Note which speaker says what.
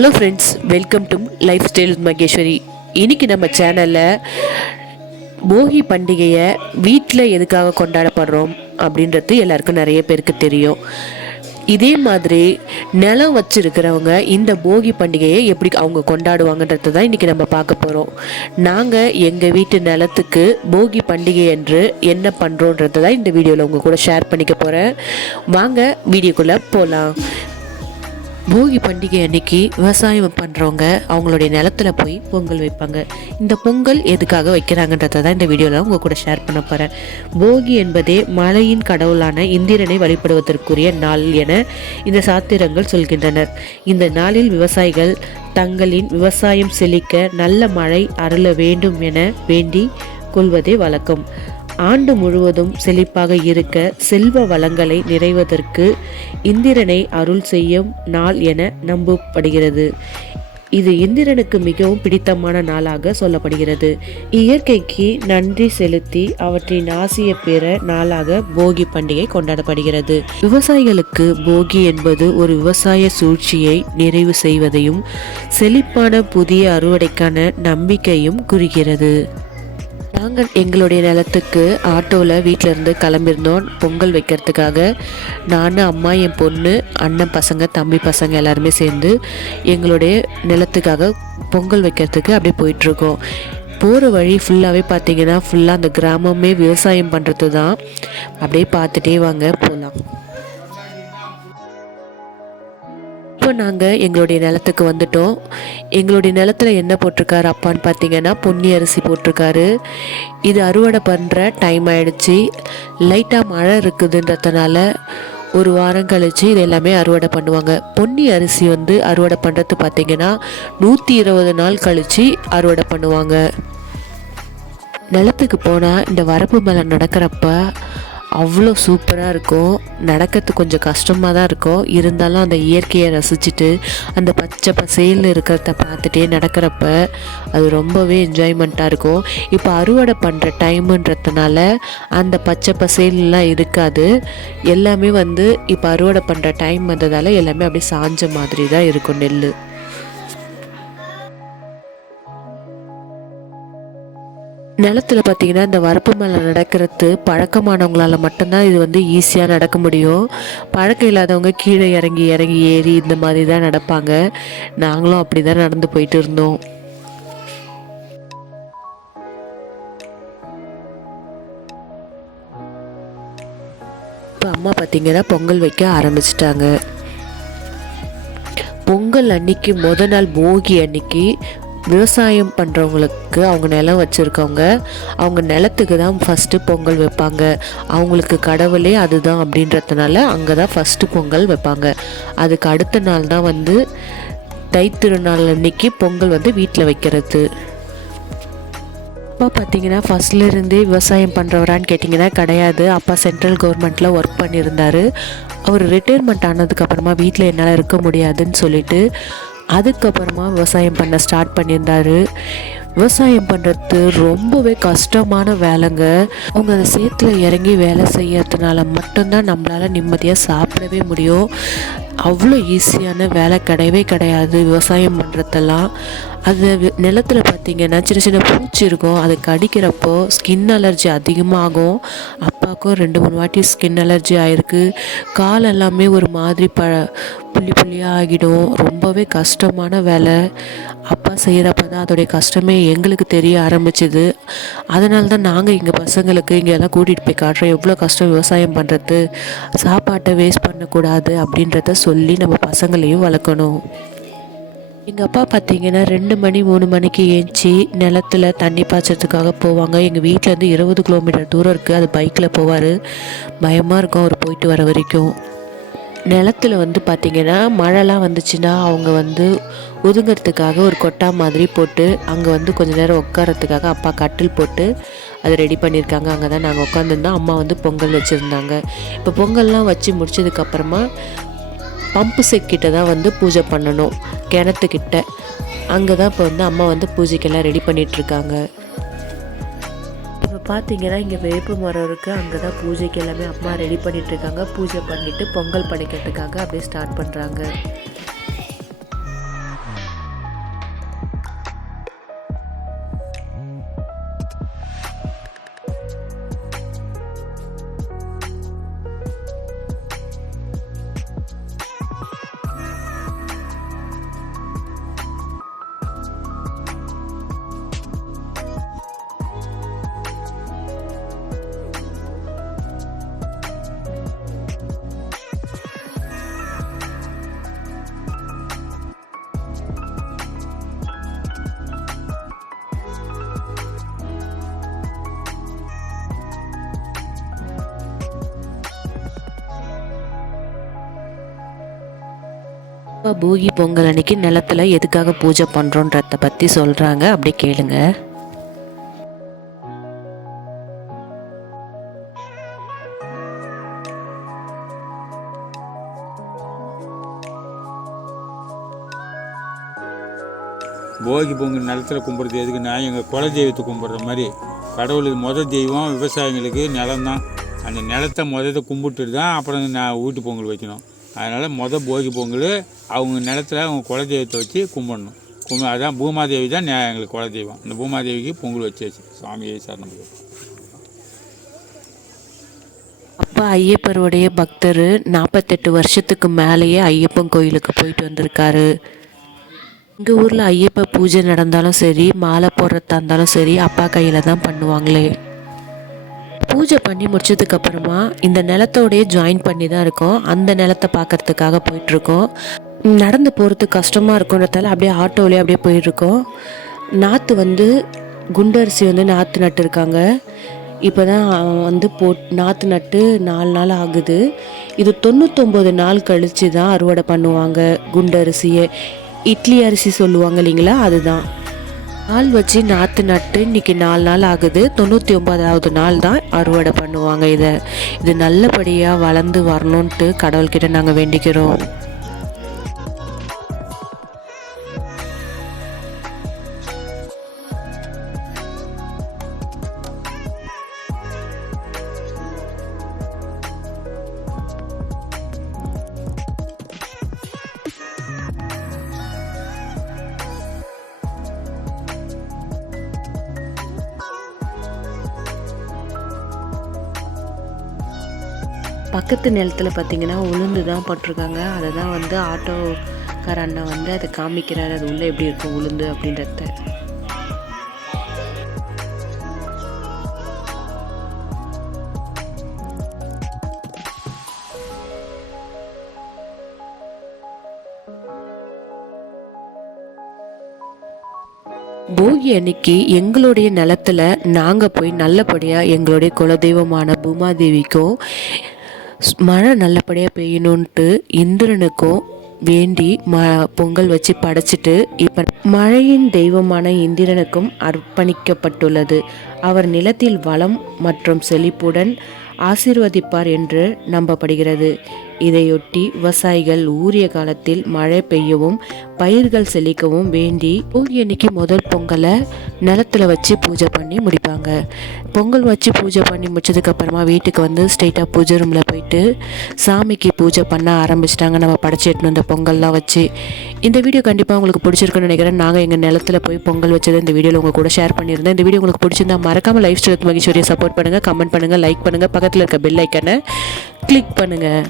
Speaker 1: Hello friends welcome to life style Maheswari இன்றைக்கி நம்ம சேனலில் போகி பண்டிகையை வீட்டில் எதுக்காக கொண்டாடப்படுறோம் அப்படின்றது எல்லாருக்கும் நிறைய பேருக்கு தெரியும். இதே மாதிரி நிலம் வச்சுருக்கிறவங்க இந்த போகி பண்டிகையை எப்படி அவங்க கொண்டாடுவாங்கன்றது தான் இன்றைக்கி நம்ம பார்க்க போகிறோம் நாங்கள் எங்கள் வீட்டு நிலத்துக்கு போகி பண்டிகை என்று என்ன பண்ணுறோன்றது தான் இந்த வீடியோவில் உங்கள் கூட ஷேர் பண்ணிக்க போகிறேன் வாங்க வீடியோக்குள்ளே போகலாம் போகி பண்டிகை அன்னைக்கு விவசாயம் பண்ணுறவங்க அவங்களுடைய நிலத்துல போய் பொங்கல் வைப்பாங்க. இந்த பொங்கல் எதுக்காக வைக்கிறாங்கன்றதை தான் இந்த வீடியோவில் உங்கள் கூட ஷேர் பண்ண போகிறேன் போகி என்பதே மழையின் கடவுளான இந்திரனை வழிபடுவதற்குரிய நாள் என இந்த சாத்திரங்கள் சொல்கின்றனர். இந்த நாளில் விவசாயிகள் தங்களின் விவசாயம் செழிக்க நல்ல மழை அருள வேண்டும் என வேண்டி கொள்வதே வழக்கம். ஆண்டு முழுவதும் செழிப்பாக இருக்க செல்வ வளங்களை நிறைவதற்கு இந்திரனை அருள் செய்யும் நாள் என நம்பப்படுகிறது. இது இந்திரனுக்கு மிகவும் பிடித்தமான நாளாக சொல்லப்படுகிறது. இயற்கைக்கு நன்றி செலுத்தி அவற்றின் ஆசிய பெற நாளாக போகி பண்டிகை கொண்டாடப்படுகிறது. விவசாயிகளுக்கு போகி என்பது ஒரு விவசாய சூழ்ச்சியை நிறைவு செய்வதையும் செழிப்பான புதிய அறுவடைக்கான நம்பிக்கையும் குறிக்கிறது. நாங்கள் எங்களுடைய நிலத்துக்கு ஆட்டோவில் வீட்டிலேருந்து கிளம்பியிருந்தோம் பொங்கல் வைக்கிறதுக்காக நான் அம்மா என் பொண்ணு அண்ணன் பசங்க தம்பி பசங்க எல்லாருமே சேர்ந்து எங்களுடைய நிலத்துக்காக பொங்கல் வைக்கிறதுக்கு அப்படியே போயிட்டுருக்கோம். போகிற வழி ஃபுல்லாகவே பார்த்தீங்கன்னா ஃபுல்லாக அந்த கிராமமே விவசாயம் பண்ணுறது தான் அப்படியே பார்த்துட்டே வாங்க போகலாம் இப்போ நாங்கள் எங்களுடைய நிலத்துக்கு வந்துட்டோம். எங்களுடைய நிலத்துல என்ன போட்டிருக்காரு அப்பான்னு பார்த்தீங்கன்னா பொன்னி அரிசி போட்டிருக்காரு. இது அறுவடை பண்ணுற டைம் ஆயிடுச்சு. லைட்டாக மழை இருக்குதுன்றதுனால ஒரு வாரம் கழித்து இது எல்லாமே அறுவடை பண்ணுவாங்க. பொன்னி அரிசி வந்து அறுவடை பண்ணுறது பார்த்தீங்கன்னா நூற்றி இருபது நாள் கழித்து அறுவடை பண்ணுவாங்க. நிலத்துக்கு போனால் இந்த வரப்பு மேலே நடக்கிறப்ப அவ்வளோ சூப்பராக இருக்கும். நடக்கிறது கொஞ்சம் கஷ்டமாக தான் இருக்கும். இருந்தாலும் அந்த இயற்கையை ரசிச்சுட்டு அந்த பச்சை பசேல்னு இருக்கிறத பார்த்துட்டே நடக்கிறப்ப அது ரொம்பவே என்ஜாய்மெண்ட்டாக இருக்கும். இப்போ அறுவடை பண்ணுற டைமுன்றதுனால அந்த பச்சை பசேல்லாம் இருக்காது. எல்லாமே வந்து இப்போ அறுவடை பண்ணுற டைம் வந்ததால் எல்லாமே அப்படியே சாஞ்ச மாதிரி தான் இருக்கும் நெல் நிலத்துல பார்த்தீங்கன்னா இந்த வரப்பு மேலே நடக்கிறது பழக்கமானவங்களால் மட்டும்தான் இது வந்து ஈஸியாக நடக்க முடியும். பழக்கம் இல்லாதவங்க கீழே இறங்கி இறங்கி ஏறி இந்த மாதிரி தான் நடப்பாங்க. நாங்களும் அப்படி தான் நடந்து போயிட்டு இருந்தோம். இப்போ அம்மா பார்த்தீங்கன்னா பொங்கல் வைக்க ஆரம்பிச்சிட்டாங்க. பொங்கல் அன்னைக்கு முத நாள் போகி அன்னைக்கு விவசாயம் பண்ணுறவங்களுக்கு அவங்க நிலம் வச்சுருக்கவங்க அவங்க நிலத்துக்கு தான் ஃபஸ்ட்டு பொங்கல் வைப்பாங்க. அவங்களுக்கு கடவுளே அதுதான் அப்படின்றதுனால அங்கே தான் ஃபஸ்ட்டு பொங்கல் வைப்பாங்க. அதுக்கு அடுத்த நாள் தான் வந்து தைத்திருநாள் அன்னைக்கு பொங்கல் வந்து வீட்டில் வைக்கிறது. அப்பா பார்த்தீங்கன்னா ஃபஸ்ட்லேருந்தே விவசாயம் பண்ணுறவரான்னு கேட்டிங்கன்னா கிடையாது. அப்பா சென்ட்ரல் கவர்மெண்ட்டில் ஒர்க் பண்ணியிருந்தார். அவர் ரிட்டையர்மெண்ட் ஆனதுக்கப்புறமா வீட்டில் என்னால் இருக்க முடியாதுன்னு சொல்லிட்டு அதுக்கப்புறமா விவசாயம் பண்ண ஸ்டார்ட் பண்ணியிருந்தாரு. விவசாயம் பண்ணுறது ரொம்பவே கஷ்டமான வேலைங்க. அவங்க அந்த சேத்துல இறங்கி வேலை செய்யறதுனால மட்டும்தான் நம்மளால் நிம்மதியாக சாப்பிடவே முடியும். அவ்வளோ ஈஸியான வேலை கிடையவே கிடையாது. விவசாயம் பண்ணுறதெல்லாம் அது நிலத்தில் நிலத்துல பார்த்தீங்கன்னா சின்ன சின்ன பூச்சி இருக்கும். அது கடிக்கிறப்போ ஸ்கின் அலர்ஜி அதிகமாகும். அப்பாவுக்கும் ரெண்டு மூணு வாட்டி ஸ்கின் அலர்ஜி ஆயிருக்கு. கால் எல்லாமே ஒரு மாதிரி ப புள்ளி புள்ளியாக ஆகிடும். ரொம்பவே கஷ்டமான வேலை. அப்பா செய்கிறப்ப தான் அதோடைய கஷ்டமே எங்களுக்கு தெரிய ஆரம்பிச்சிது. அதனால தான் நாங்கள் எங்கள் பசங்களுக்கு இங்கே எல்லாம் கூட்டிகிட்டு போய் காட்டுறோம். எவ்வளோ கஷ்டம் விவசாயம் பண்ணுறது சாப்பாட்டை வேஸ்ட் பண்ணக்கூடாது அப்படின்றத சொல்லி நம்ம பசங்களையும் வளர்க்கணும். எங்கள் அப்பா பார்த்தீங்கன்னா ரெண்டு மணி மூணு மணிக்கு ஏஞ்சி நிலத்துல தண்ணி பாய்ச்சறதுக்காக போவாங்க. எங்கள் வீட்டிலேருந்து இருபது கிலோமீட்டர் தூரம் இருக்குது அது பைக்கில் போவார். பயமாக இருக்கும் அவர் போயிட்டு வர வரைக்கும். நிலத்துல வந்து பார்த்தீங்கன்னா மழைலாம் வந்துச்சுன்னா அவங்க வந்து ஒதுங்கிறதுக்காக ஒரு கொட்டா மாதிரி போட்டு அங்கே வந்து கொஞ்ச நேரம் உட்காரத்துக்காக அப்பா கட்டில் போட்டு அதை ரெடி பண்ணியிருக்காங்க. அங்கே தான் நாங்கள் உட்காந்துருந்தோம் அம்மா வந்து பொங்கல் வச்சுருந்தாங்க. இப்போ பொங்கல்லாம் வச்சு முடிச்சதுக்கப்புறமா பம்பு செட் கிட்ட தான் வந்து பூஜை பண்ணணும் கிணத்துக்கிட்ட. அங்கே தான் இப்போ வந்து அம்மா வந்து பூஜைக்கெல்லாம் ரெடி பண்ணிகிட்ருக்காங்க இப்போ பார்த்தீங்கன்னா இங்கே வேப்பு மரம் இருக்குது அங்கே தான் பூஜைக்கு எல்லாமே அம்மா ரெடி பண்ணிகிட்ருக்காங்க பூஜை பண்ணிவிட்டு பொங்கல் படைக்கிறதுக்காக அப்படியே ஸ்டார்ட் பண்ணுறாங்க அப்பா போகி பொங்கல் அன்னைக்கு நிலத்துல எதுக்காக பூஜை பண்ணுறோன்றத பற்றி சொல்கிறாங்க அப்படி கேளுங்க.
Speaker 2: போகி பொங்கல் நிலத்துல கும்பிட்றது எதுக்குன்னா எங்கள் குல தெய்வத்தை கும்பிட்ற மாதிரி. கடவுளுக்கு முத தெய்வம் விவசாயிங்களுக்கு நிலம்தான். அந்த நிலத்தை முதல்ல கும்பிட்டுட்டு தான் அப்புறம் நான் வீட்டு பொங்கல் வைக்கணும். அதனால் மொதல் போகி பொங்கல் அவங்க நிலத்துல அவங்க குலதெய்வத்தை வச்சு கும்பிடணும். கும்பி அதான் பூமாதேவி தான் நே- எங்களுக்கு குலதெய்வம். அந்த பூமாதேவிக்கு பொங்கல் வச்சாச்சு சாமியை சரணம்.
Speaker 1: அப்பா ஐயப்பருடைய பக்தர் நாற்பத்தெட்டு வருஷத்துக்கு மேலேயே ஐயப்பன் கோயிலுக்கு போயிட்டு வந்திருக்காரு. எங்கள் ஊரில் ஐயப்ப பூஜை நடந்தாலும் சரி மாலை போடுறதா இருந்தாலும் சரி அப்பா கையில் தான் பண்ணுவாங்களே. பூஜை பண்ணி முடிச்சதுக்கப்புறமா இந்த நிலத்தோடைய ஜாயின் பண்ணி தான் இருக்கோம். அந்த நிலத்தை பார்க்கறதுக்காக போயிட்டுருக்கோம் நடந்து போகிறதுக்கு கஷ்டமாக இருக்குன்றதால அப்படியே ஆட்டோவிலே அப்படியே போயிட்டுருக்கோம். நாற்று வந்து குண்டரிசி வந்து நாற்று நட்டுருக்காங்க. இப்போ தான் வந்து போட் நாற்று நட்டு நாலு நாள் ஆகுது. இது தொண்ணூத்தொம்பது நாள் கழித்து தான் அறுவடை பண்ணுவாங்க குண்டரிசியை. இட்லி அரிசி சொல்லுவாங்க இல்லைங்களா அதுதான். நாள் வச்சு நாற்று நட்டு இன்னைக்கு நாலு நாள் ஆகுது. தொண்ணூற்றி ஒன்பதாவது நாள் தான் அறுவடை பண்ணுவாங்க இதை. இது நல்லபடியாக வளர்ந்து வரணுன்ட்டு கடவுள்கிட்ட நாங்கள் வேண்டிக்கிறோம். பக்கத்து நிலத்துல பார்த்தீங்கன்னா உளுந்து தான் போட்டிருக்காங்க. அதை தான் வந்து ஆட்டோக்கார அண்ணன் வந்து அதை காமிக்கிறாரு. அது உள்ளே எப்படி இருக்கும் உளுந்து அப்படின்றத. போகி அன்னைக்கு எங்களுடைய நிலத்துல நாங்கள் போய் நல்லபடியாக எங்களுடைய குலதெய்வமான பூமாதேவிக்கும் மழை நல்லபடியாக பெய்யணுன்ட்டு இந்திரனுக்கும் வேண்டி ம பொங்கல் வச்சு படைச்சிட்டு இப்போ மழையின் தெய்வமான இந்திரனுக்கும் அர்ப்பணிக்கப்பட்டுள்ளது. அவர் நிலத்தில் வளம் மற்றும் செழிப்புடன் ஆசீர்வதிப்பார் என்று நம்பப்படுகிறது. இதையொட்டி விவசாயிகள் ஊரிய காலத்தில் மழை பெய்யவும் பயிர்கள் செழிக்கவும் வேண்டி போகி அன்னைக்கு முதல் பொங்கலை நிலத்துல வச்சு பூஜை பண்ணி முடிப்பாங்க. பொங்கல் வச்சு பூஜை பண்ணி முடிச்சதுக்கப்புறமா வீட்டுக்கு வந்து ஸ்ட்ரெயிட்டாக பூஜை ரூமில் போயிட்டு சாமிக்கு பூஜை பண்ண ஆரம்பிச்சிட்டாங்க. நம்ம படைச்சி எடுத்துன்னு வந்த பொங்கல்லாம் வச்சு. இந்த வீடியோ கண்டிப்பாக உங்களுக்கு பிடிச்சிருக்குன்னு நினைக்கிறேன். நாங்கள் எங்கள் நிலத்துல போய் பொங்கல் வச்சது இந்த வீடியோவில் உங்கள் கூட ஷேர் பண்ணியிருந்தேன். இந்த வீடியோ உங்களுக்கு பிடிச்சிருந்தா மறக்காம லைஃப் ஸ்டைல் மகேஸ்வரியை சப்போர்ட் பண்ணுங்கள் கமெண்ட் பண்ணுங்கள் லைக் பண்ணுங்கள் பக்கத்தில் இருக்க பெல் ஐக்கனை கிளிக் பண்ணுங்கள்